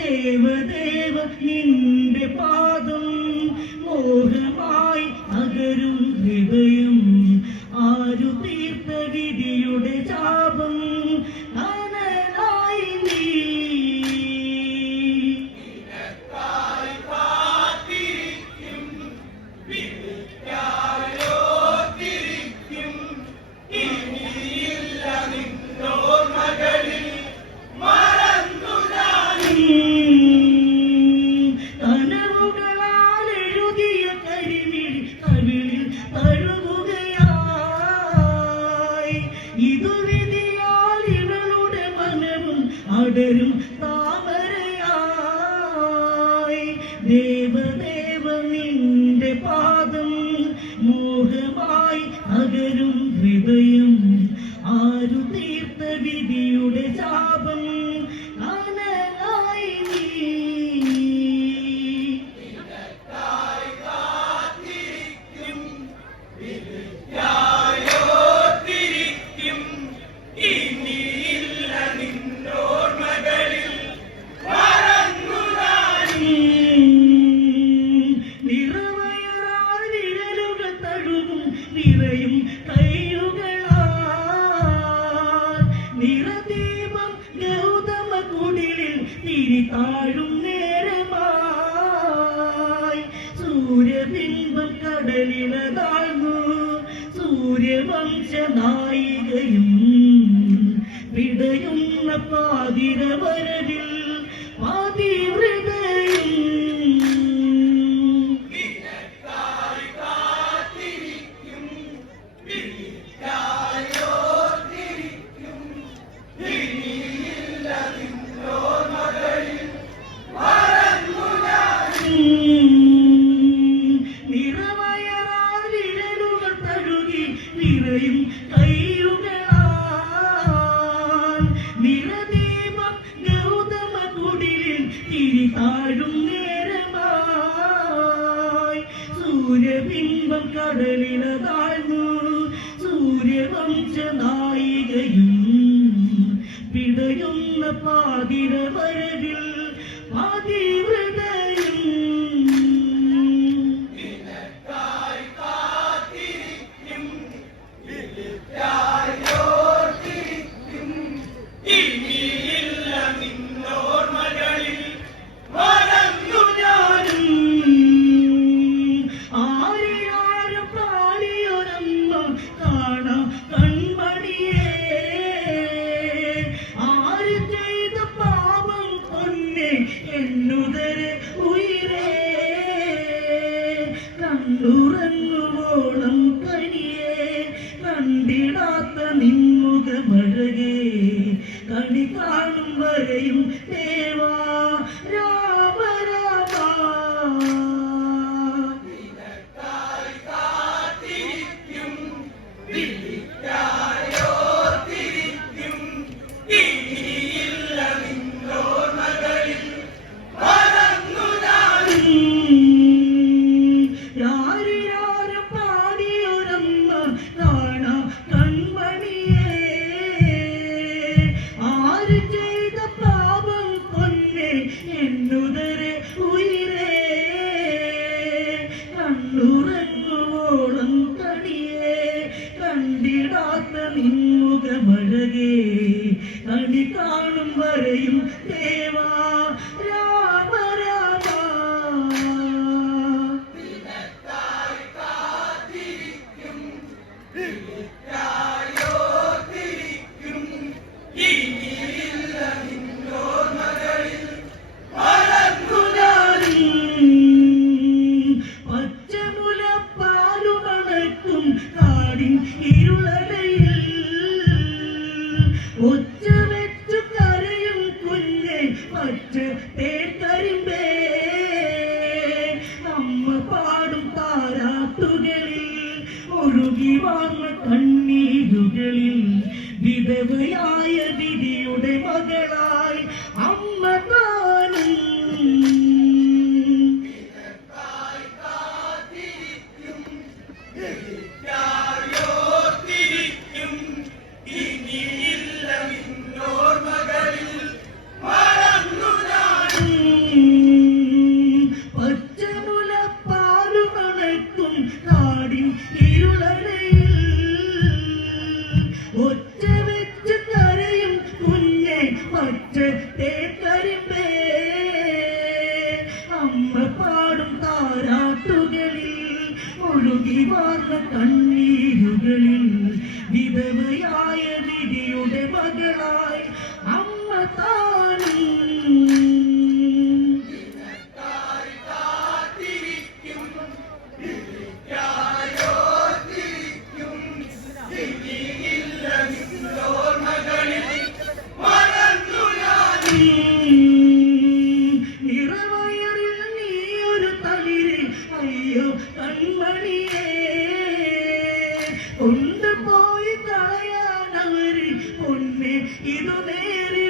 ദേവദേവ നിന്റെ പാദം മോഹമായി അകരും ഹൃദയം. Hare Ooh. അഴകേ കണ്ണി കാണും വരെയും ദേവാ രാമ രാമ പച്ചമുലപ്പാലുമണക്കും കാടിൻ ഇരു തരുമ്പേ അമ്മ പാടും താരാട്ടുകളിൽ ഒഴുകി വാ. നിറവയറിൽ നീയൊരു തളിരിൽ അയ്യോ കൺമണിയേ കൊണ്ടുപോയി കളയാനവര് പൊന്നെ ഇതു നേരി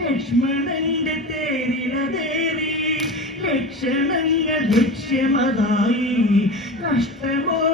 ലക്ഷ്മണന്റെ തേരിലതേറി ലക്ഷണങ്ങൾ ലക്ഷ്യമതായി കഷ്ടമോടെ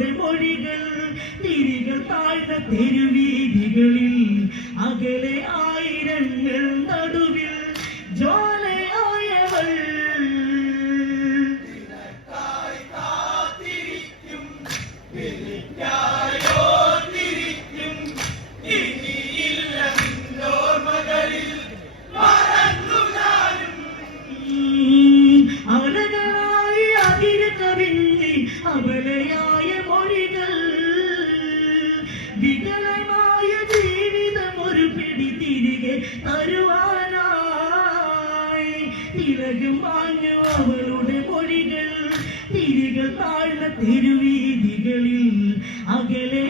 അവളുടെ മൊഴികൾ തിരികൾ താഴ്ന്ന തെരുവീതികളിൽ അകലെ ആയിരങ്ങൾ നടുവിൽ ജോലയായവൾ അലകളായി അതിര് കവിഞ്ഞ് അബലയായ താഴ്ന്ന തെരുവീതികളിൽ അകലെ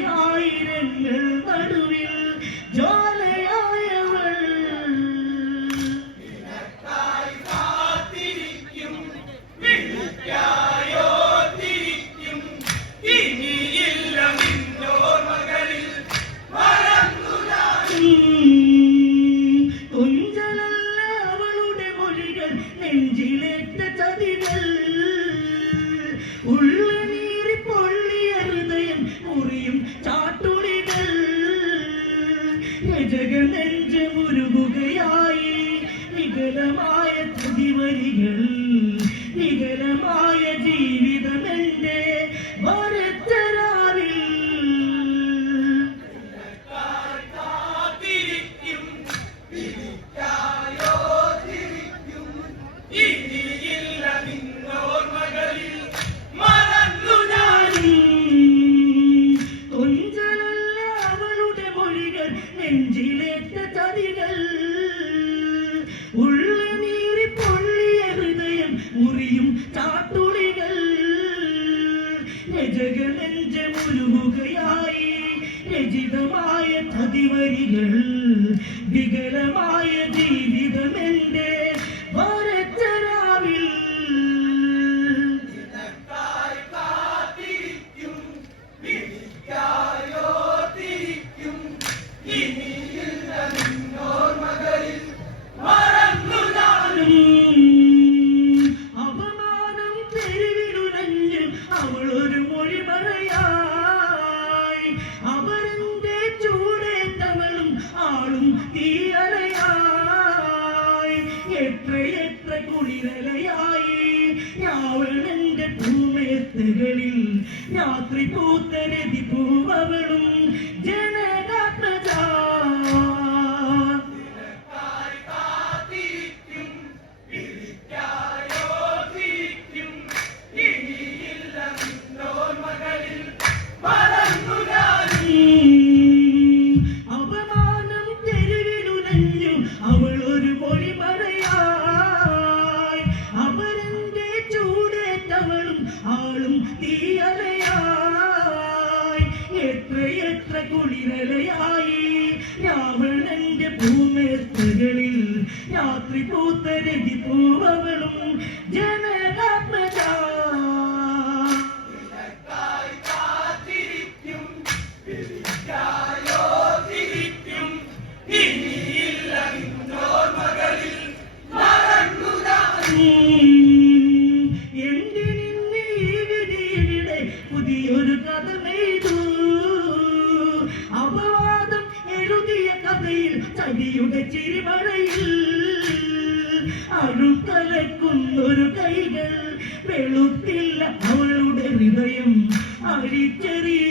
രജകൾ നെഞ്ച് മുരുകുകയായി. വികലമായ ചതിവരികൾ വികലമായ തീയലയായി എത്ര എത്ര കുളിരലയായി. രാവണന്റെ പൂമേത്തുകളിൽ രാത്രി പൂത്തരതി പൂവവളും ജനകാത്മജ ஆகிரி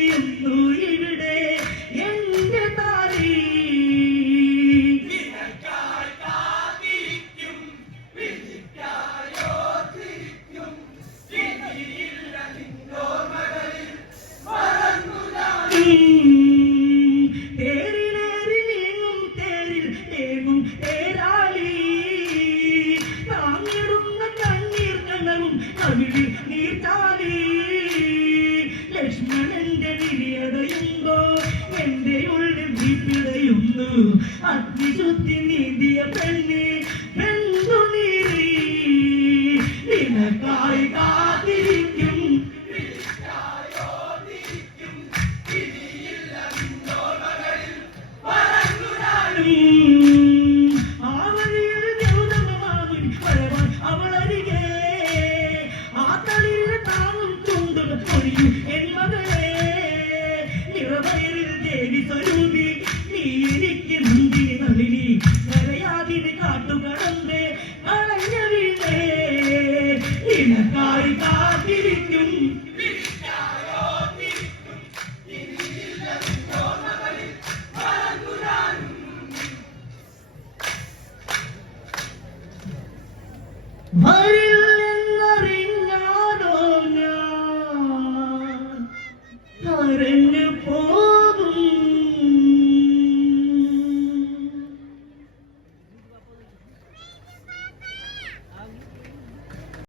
Maria.